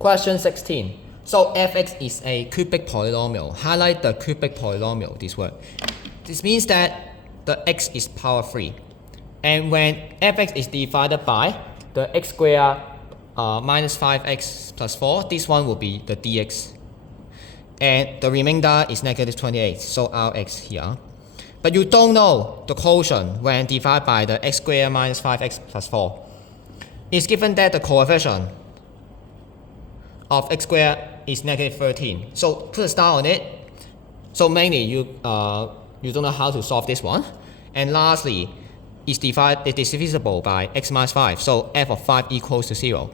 Question 16. So fx is a cubic polynomial. Highlight the cubic polynomial, this word. This means that the x is power 3. And when fx is divided by the x squared minus 5x plus 4, this one will be the dx. And the remainder is negative 28, so Rx here. But you don't know the quotient when divided by the x squared minus 5x plus 4. It's given that the coefficient of x squared is negative 13. So put a star on it. So mainly you don't know how to solve this one. And lastly, it is divisible by x minus 5. So f of 5 equals to 0.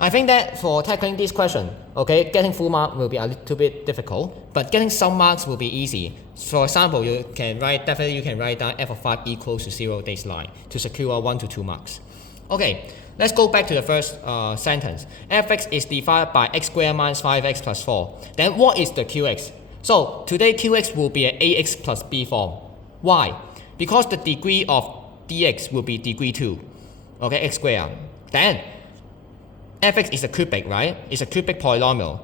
I think that for tackling this question, okay, getting full mark will be a little bit difficult, but getting some marks will be easy. For example, you can write down f of 5 equals to 0 this line to secure 1 to 2 marks. Okay, let's go back to the first sentence. fx is divided by x squared minus 5x plus 4. Then what is the qx? So today qx will be an ax plus b form. Why? Because the degree of dx will be degree 2, okay, x squared. Then fx is a cubic, right? It's a cubic polynomial.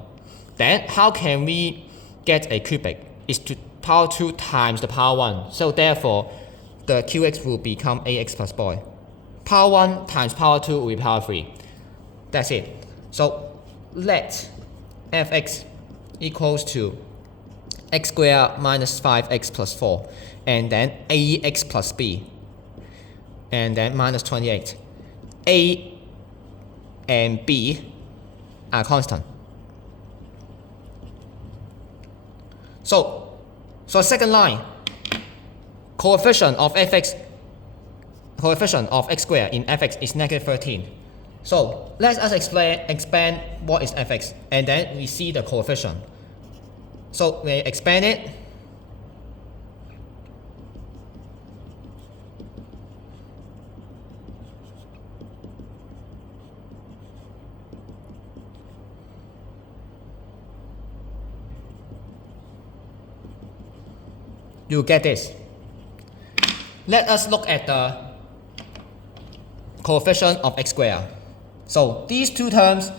Then how can we get a cubic? It's to power 2 times the power 1. So therefore, the qx will become ax plus b. Power 1 times power 2 will be power 3. That's it. So let fx equals to x squared minus 5x plus 4. And then ax plus b. And then minus 28. A and b are constant. So second line, coefficient of x squared in fx is negative 13. So let us expand what is fx, and then we see the coefficient. So when you expand it, you get this. Let us look at the coefficient of x squared. So these two terms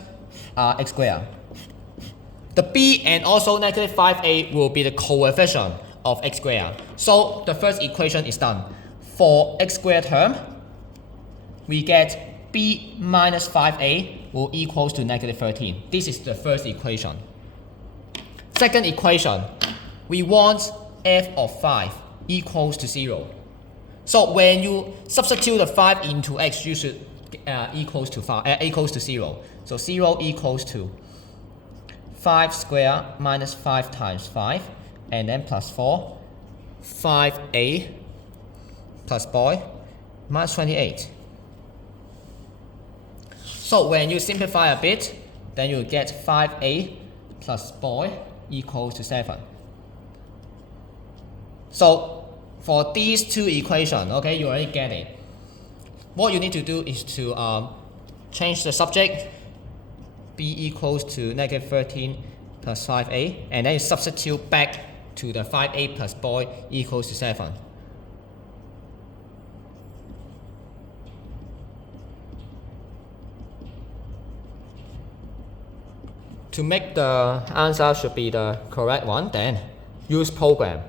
are x squared. The b and also negative 5a will be the coefficient of x squared. So the first equation is done. For x squared term, we get b minus 5a will equals to negative 13. This is the first equation. Second equation, we want f of 5 equals to 0. So when you substitute the 5 into x, you should equals to 0. So 0 equals to 5 squared minus 5 times 5, and then plus 4, 5a plus b minus 28. So when you simplify a bit, then you get 5a plus b equals to 7. So for these two equations, okay, you already get it. What you need to do is to change the subject, b equals to negative 13 plus 5a, and then you substitute back to the 5a plus b equals to 7. To make the answer should be the correct one, then use program.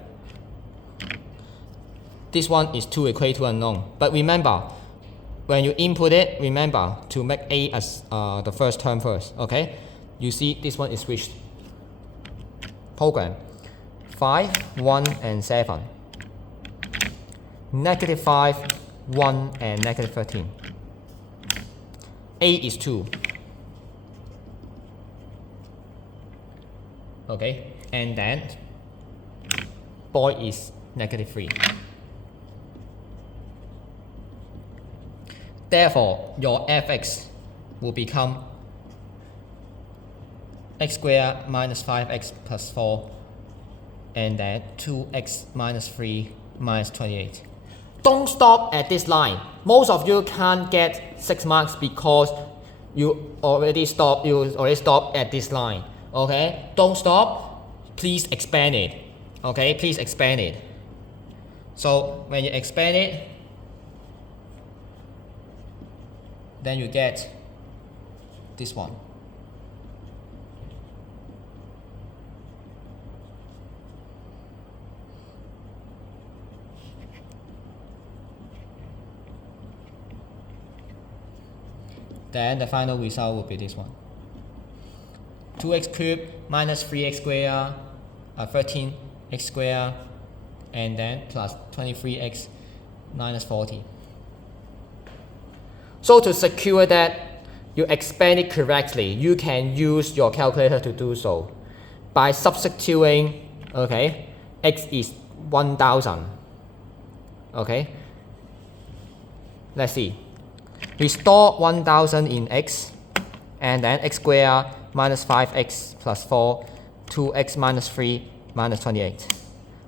This one is 2 equate to unknown. But remember, when you input it, remember to make a as the first term first. Okay? You see this one is switched. Program 5, 1, and 7. Negative 5, 1, and negative 13. A is 2. Okay? And then boy is negative 3. Therefore, your fx will become x squared minus 5x plus 4, and then 2x minus 3 minus 28. Don't stop at this line. Most of you can't get 6 marks because you already stopped at this line. Okay? Don't stop. Please expand it. Okay? Please expand it. So when you expand it, then you get this one. then the final result will be this one. 2x cubed minus 3x squared, 13x squared, and then plus 23x minus 40. So to secure that you expand it correctly, you can use your calculator to do so by substituting, okay, x is 1000. Okay, let's see. We store 1000 in x, and then x squared minus 5x plus 4, 2x minus 3 minus 28.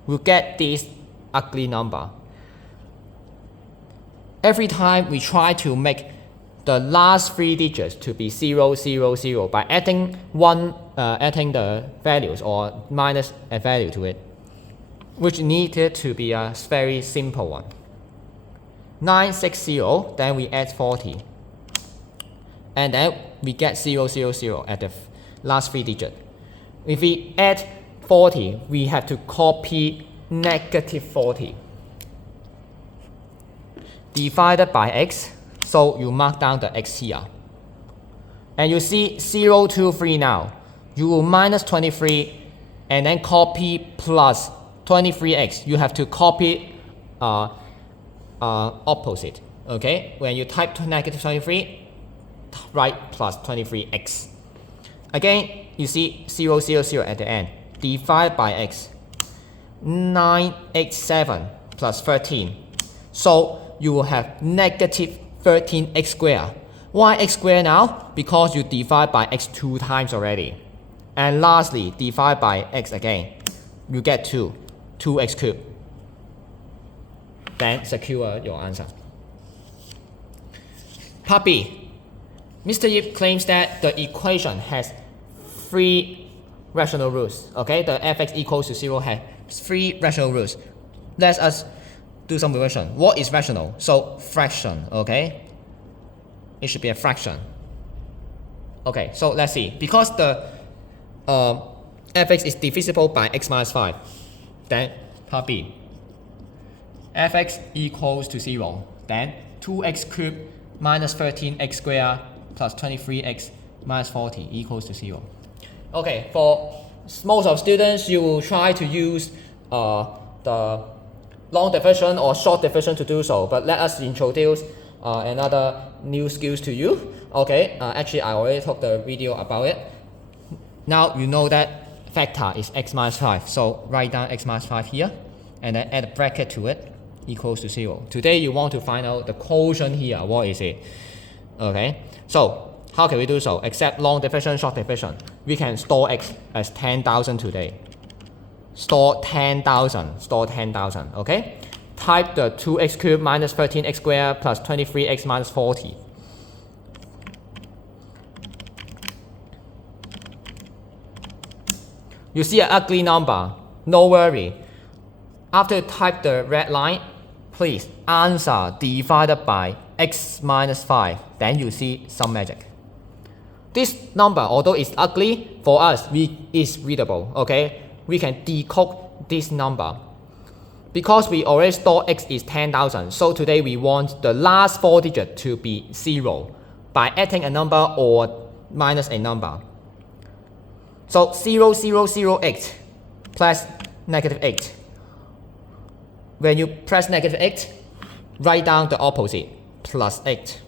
We'll get this ugly number. Every time we try to make the last 3 digits to be 0, 0, 0 by adding adding the values or minus a value to it, which needed to be a very simple one. 960, then we add 40. And then we get 0, 0, 0 at the last 3 digits. If we add 40, we have to copy negative 40 divided by x. So you mark down the x here. And you see 0, 2, 3 now. You will minus 23 and then copy plus 23x. You have to copy opposite. Okay? When you type negative 23, write plus 23x. Again, you see 0, 0, 0 at the end. Divide by x. 987 plus 13. So you will have negative 13x squared. Why x squared now? Because you divide by x 2 times already. And lastly, divide by x again. You get 2. 2x cubed. Then secure your answer. Part B. Mr. Yip claims that the equation has 3 rational roots. Okay, the fx equals to 0 has 3 rational roots. Let us do some revision. What is rational? So fraction, okay? It should be a fraction. Okay, so let's see. Because the fx is divisible by x minus 5, then part B. Fx equals to 0, then 2x cubed minus 13x squared plus 23x minus 40 equals to 0. Okay, for most of students, you will try to use the long division or short division to do so, but let us introduce another new skills to you. Okay, actually I already took the video about it. Now you know that factor is x minus 5, so write down x minus 5 here, and then add a bracket to it, equals to 0. Today you want to find out the quotient here, what is it? Okay, so how can we do so? Except long division, short division, we can store x as 10,000 today. Store 10,000, okay? Type the 2x cubed minus 13x squared plus 23x minus 40. You see an ugly number, no worry. After you type the red line, please answer divided by x minus 5, then you see some magic. This number, although it's ugly, for us, is readable, okay? We can decode this number. Because we already store x is 10,000, so today we want the last 4 digits to be 0 by adding a number or minus a number. So 0008 plus negative 8. When you press negative 8, write down the opposite, plus 8.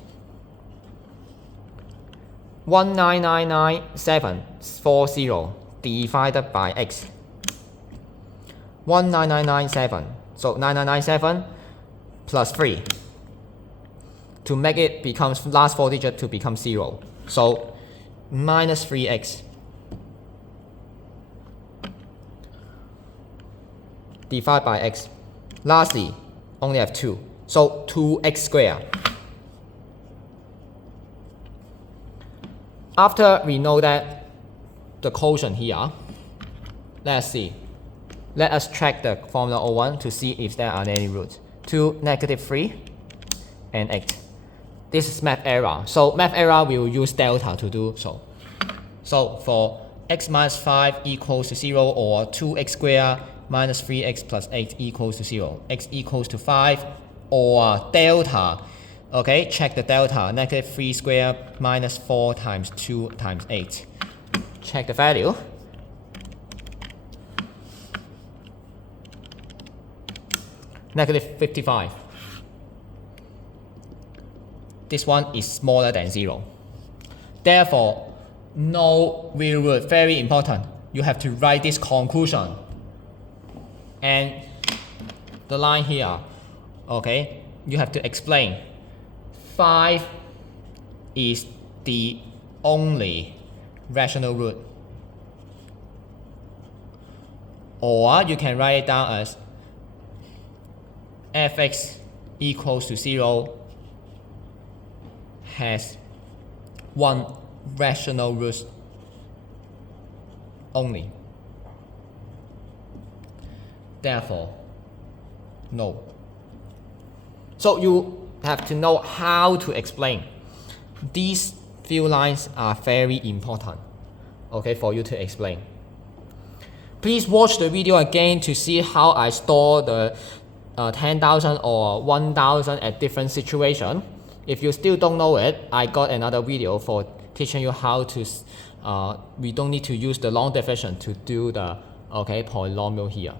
1999740 divided by x. 19997. So 9997 plus 3 to make it becomes last 4 digits to become 0. So minus 3x divided by x. Lastly, only have 2. So 2x squared. After we know that the quotient here, let's see. Let us check the formula 01 to see if there are any roots. 2, negative 3, and 8. This is math error. So math error, we will use delta to do so. So for x minus 5 equals to 0, or 2x squared minus 3x plus 8 equals to 0. X equals to 5, or delta Okay, check the delta, negative 3 squared minus 4 times 2 times 8. Check the value. Negative 55. This one is smaller than 0. Therefore, no real root. Very important. You have to write this conclusion. And the line here, okay, you have to explain. 5 is the only rational root. Or you can write it down as fx equals to 0 has one rational root only. Therefore, no. So you have to know how to explain. These few lines are very important, okay, for you to explain. Please watch the video again to see how I store the 10,000 or 1,000 at different situation. If you still don't know it, I got another video for teaching you how to, we don't need to use the long division to do the polynomial here.